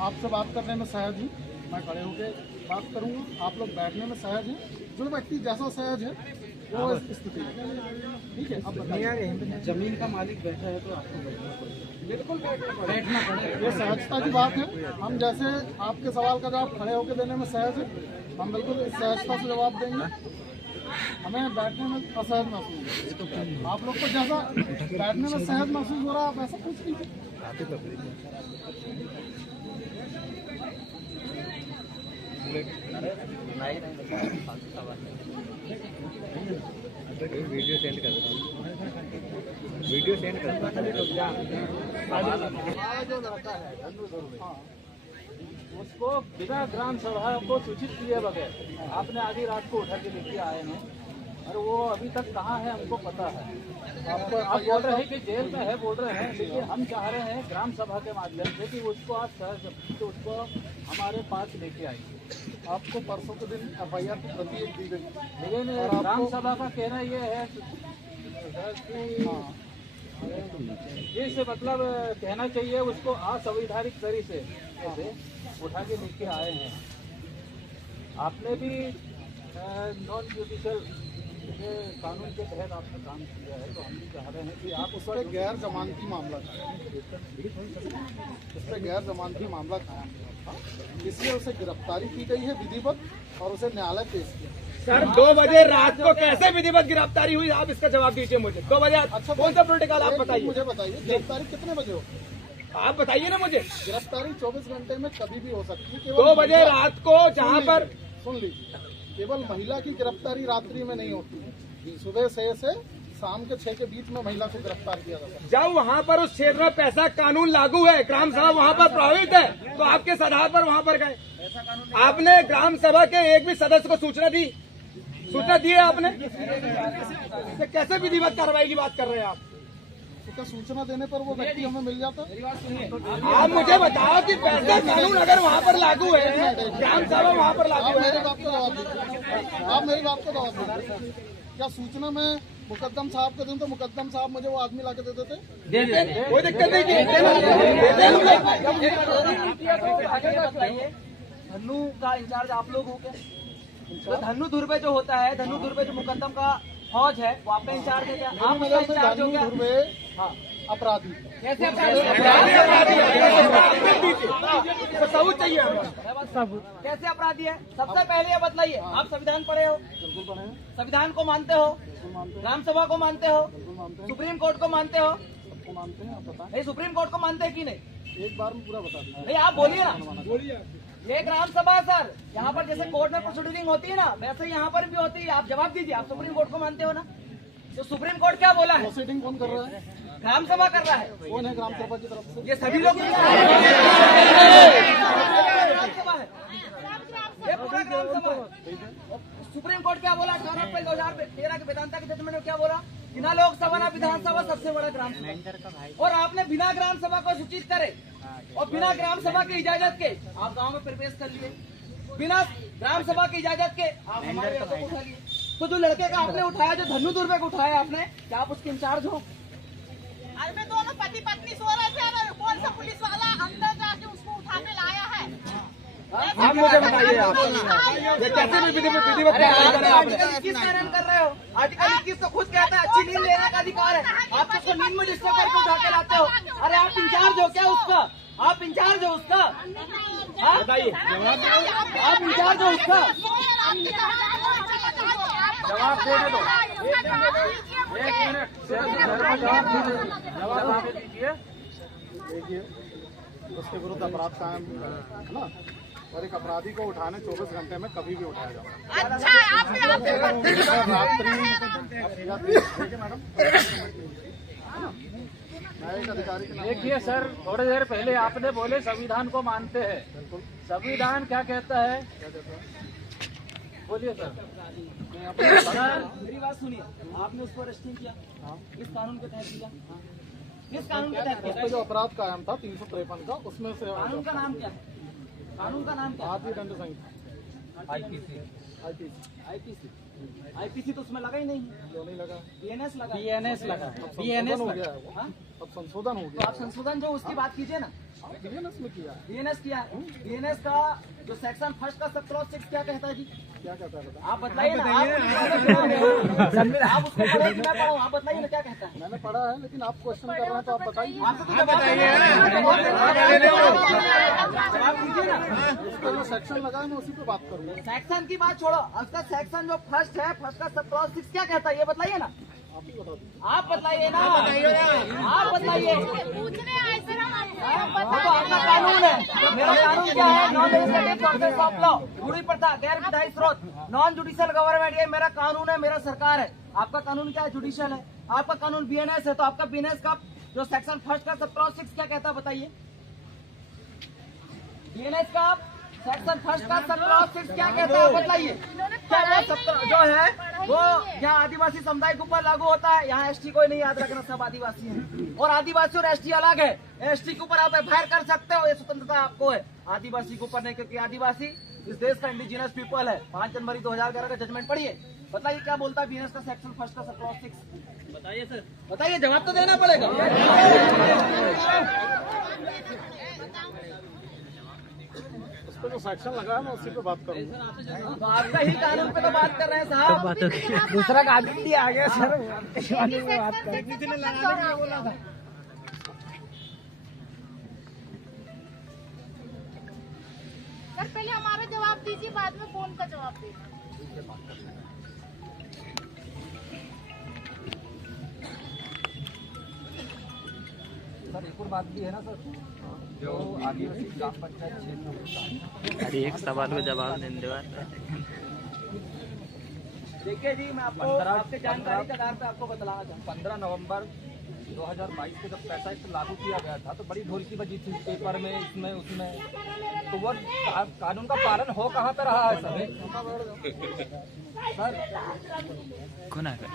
आपसे बात करने में सहज हूँ, मैं खड़े होकर बात करूँगा। आप लोग बैठने में सहज हैं, जो व्यक्ति जैसा सहज है वो स्थिति है। ठीक है, अब बताइए। जमीन का मालिक बैठा है तो आपको बैठना पड़ेगा। बिल्कुल बैठना पड़ेगा। ये सहजता की बात है। हम जैसे आपके सवाल का जवाब खड़े होकर देने में सहज है, हम बिल्कुल इस सहजता से जवाब देंगे। हमें बैठने में असहज महसूस हो, आप लोग को जैसा बैठने में सहज महसूस हो रहा है आप ऐसा पूछ लीजिए। वीडियो सेंड कर दो, वीडियो सेंड कर दो। जो लड़का है उसको बिना ग्राम सभा को सूचित किए बगैर आपने आधी रात को उठा के लेके आए हैं और वो अभी तक कहाँ है हमको पता है। आप बोल रहे हैं कि जेल में है, बोल रहे हैं, लेकिन हम चाह रहे हैं ग्राम सभा के माध्यम से कि उसको आज तो उसको हमारे पास लेके आइए। आपको परसों के दिन FIR की प्रति दी गई, लेकिन ग्राम सभा का कहना ये है कि इस मतलब कहना चाहिए उसको असंवैधानिक तरीके से उठा के लेके आए हैं। आपने भी नॉन जुडिशियल कानून के तहत आपने काम किया है, तो हम भी चाह रहे हैं कि आप उस पर गैर जमानती मामला था, उस पर गैर जमानती मामला था, इसलिए उसे गिरफ्तारी की गई है विधिवत और उसे न्यायालय पेश किया। सर 2 बजे रात को कैसे विधिवत गिरफ्तारी हुई, आप इसका जवाब दीजिए मुझे। 2 बजे अच्छा, कौन सा प्रोटोकॉल आप बताइए, मुझे बताइए गिरफ्तारी कितने बजे हो? आप बताइए ना मुझे। गिरफ्तारी 24 घंटे में कभी भी हो सकती है। 2 बजे रात को जहाँ पर सुन लीजिए, केवल महिला की गिरफ्तारी रात्रि में नहीं होती है, सुबह 6 से शाम के 6 के बीच में महिला को गिरफ्तार किया जाता है। जब वहाँ पर उस क्षेत्र में पैसा कानून लागू है, ग्राम सभा वहाँ पर प्रभावित है, तो आप किस आधार पर वहाँ पर गए? आपने ग्राम सभा के एक भी सदस्य को सूचना दी है आपने? तो कैसे विधिवत कार्रवाई की बात कर रहे हैं आप? तो क्या सूचना देने पर वो व्यक्ति हमें मिल जाता है? आप मुझे बताओ कि पैसा कानून अगर वहाँ पर लागू है, ग्राम सभा वहाँ पर लागू है, मेरी बात को जवाब दीजिए। आप मेरी बात को जवाब दीजिए। क्या सूचना में मुकद्दम साहब को दूं तो मुकद्दम साहब मुझे वो आदमी ला के दे देते? कोई दिक्कत नहीं। धन्नू का इंचार्ज आप लोग हो क्या? तो धन्नू दुर्बे जो होता है, धन्नू दुर्बे जो मुकद्दम का फौज है, वो आपका इंचार्ज है क्या? आप उसका इंचार्ज हो क्या? हाँ, अपराधी कैसे अपराधी? सबूत चाहिए, कैसे अपराधी है? सबसे पहले ये बतलाइए, आप संविधान पढ़े हो? बिल्कुल बने हैं, संविधान को मानते हो? बिल्कुल मानते हैं, ग्राम सभा को मानते हो? बिल्कुल मानते हैं, सुप्रीम कोर्ट को मानते हो? सबको मानते हैं। आप बताएं, नहीं, सुप्रीम कोर्ट को मानते हैं कि नहीं? एक बार में पूरा बता दीजिए। नहीं, आप बोलिए ना। ये ग्राम सभा है सर, यहाँ पर जैसे कोर्ट में प्रोसीडिंग होती है ना, वैसे यहाँ पर भी होती है। आप जवाब दीजिए, आप सुप्रीम कोर्ट को मानते हो ना? तो सुप्रीम कोर्ट क्या बोला है? प्रोसीडिंग कौन कर रहा है? ग्राम सभा कर रहा है। कौन है ग्राम सभा की तरफ से? ये सभी लोग ग्राम सभा है, ये पूरा ग्राम सभा है। सुप्रीम कोर्ट क्या बोला? 18 अप्रैल 2013 के वेदांता के जजमेंट में क्या बोला? बिना लोकसभा ना विधानसभा सबसे बड़ा ग्राम सभा। और आपने बिना ग्राम सभा को सूचित करे और बिना ग्राम सभा की इजाजत के आप गांव में प्रवेश कर लिए, बिना ग्राम सभा की इजाजत के आप हमारे लड़के को उठा लिए। तो जो लड़के का आपने उठाया, जो धन्नू दुर्बे को उठाया आपने, क्या आप उसके इंचार्ज हो? घर में दोनों पति पत्नी सो रहे थे और कौन सा पुलिस वाला अंदर जाके उसको उठा के लाया है? आप मुझे बताइए, आप ये कैसे विधिवत कार्रवाई कर रहे हैं आपने? आर्टिकल 21 का रन कर रहे हो। आर्टिकल 21 तो खुद कहता है अच्छी नींद लेने का अधिकार है, आप उसको नींद में डिस्टर्ब करके उठा के लाते हो। अरे आप इंचार्ज हो क्या उसका? आप इंचार्ज हो उसका? बताइए, आप इंचार्ज हो उसका? जवाब देने दो, एक मिनट जवाब दीजिए। देखिए, उसके विरुद्ध अपराध कायम है ना, और एक अपराधी को उठाने 24 घंटे में कभी भी उठाया जा सकता है। अच्छा, आपने रात्रि देखिए मैडम, मैं एक अधिकारी के नाम देखिए सर, थोड़ी देर पहले आपने बोले संविधान को मानते हैं। संविधान क्या कहता है? बोलिए सर। मेरी बात सुनिए, आपने उसको अरेस्ट नहीं किया, किस कानून के तहत किया? किस कानून के तहत उस किया? पर जो अपराध कायम था 353 का, उसमें से कानून का नाम क्या है? कानून का नाम क्या है? भारतीय दंड संहिता आईपीसी तो उसमें लगा ही नहीं। क्यों नहीं लगा? बीएनएस लगा। बीएनएस लगा, संशोधन हो गया है वो। हाँ? अब संशोधन हो तो गया। आप संशोधन जो उसकी बात कीजिए ना। बीएनएस में किया। बीएनएस किया, बीएनएस का जो सेक्शन फर्स्ट का सब क्लॉज 6 क्या कहता है जी? क्या कहता है बता? आप बताइए ना, आप उसको पढ़े कि मैं पढ़ूं? आप बताइए ना क्या कहता है। मैंने पढ़ा है, लेकिन आप क्वेश्चन कर रहे हैं तो आप बताइए। आपको तो जवाब दीजिए ना। उसका जो सेक्शन लगा है मैं उसी पे बात करूँगा। सेक्शन की बात छोड़ो, उसका सेक्शन जो फर्स्ट है, फर्स्ट का सब क्लॉज 6 क्या कहता है ये बताइए ना। आप ही बता दीजिए। आप बताइए ना, आप बताइए। पूछने आए थे ना हम। वो तो आपका कानून है, मेरा कानून क्या है? Non legislative process of law, रूढ़ी प्रथा, गैर विधायी स्रोत, नॉन जुडिशियल गवर्नमेंट, ये मेरा कानून है, मेरा सरकार है। आपका कानून क्या है? जुडिशियल है। आपका कानून बीएनएस है, तो आपका बीएनएस का जो सेक्शन फर्स्ट का सब क्लॉज 6 क्या कहता है बताइए। बीएनएस का सेक्शन फर्स्ट का सब क्लॉज 6 क्या कहता है बताइए। क्या वो सब जो है वो यहाँ आदिवासी समुदाय के ऊपर लागू होता है। यहाँ एसटी कोई नहीं, याद रखना, सब आदिवासी हैं। और आदिवासी और एसटी अलग है। एसटी के ऊपर आप एफआईआर कर सकते हो, ये स्वतंत्रता आपको है। आदिवासी के ऊपर नहीं, क्योंकि आदिवासी इस देश का इंडिजिनस पीपल है। 5 जनवरी 2011 का जजमेंट पढ़िए, बताइए क्या बोलता है बीएनएस का सेक्शन फर्स्ट का सब क्लॉज 6। बताइए सर, बताइए, जवाब तो देना पड़ेगा। उस पर जो सेक्शन लगा है मैं उसी पे बात करूँगा। तो आपका ही कानून पे तो बात कर रहे हैं साहब। दूसरा कानून भी आ गया सर। सर पहले हमारा जवाब दीजिए, बाद में फोन का जवाब दीजिए। सर एक और बात भी है ना सर, जो आदिवासी ग्राम पंचायत क्षेत्र होता है, अरे एक सवाल को जवाब देने दो। देखिए जी, मैं आपको आपके जानकारी के आधार पे आपको बताना चाहूँ। 15 नवंबर 2022 को जब पैसा एक्ट लागू किया गया था तो बड़ी ढोलकी बजी थी पेपर में, इसमें उसमें। तो वो कानून का पालन हो कहाँ पे रहा है सर? कौन आ गया?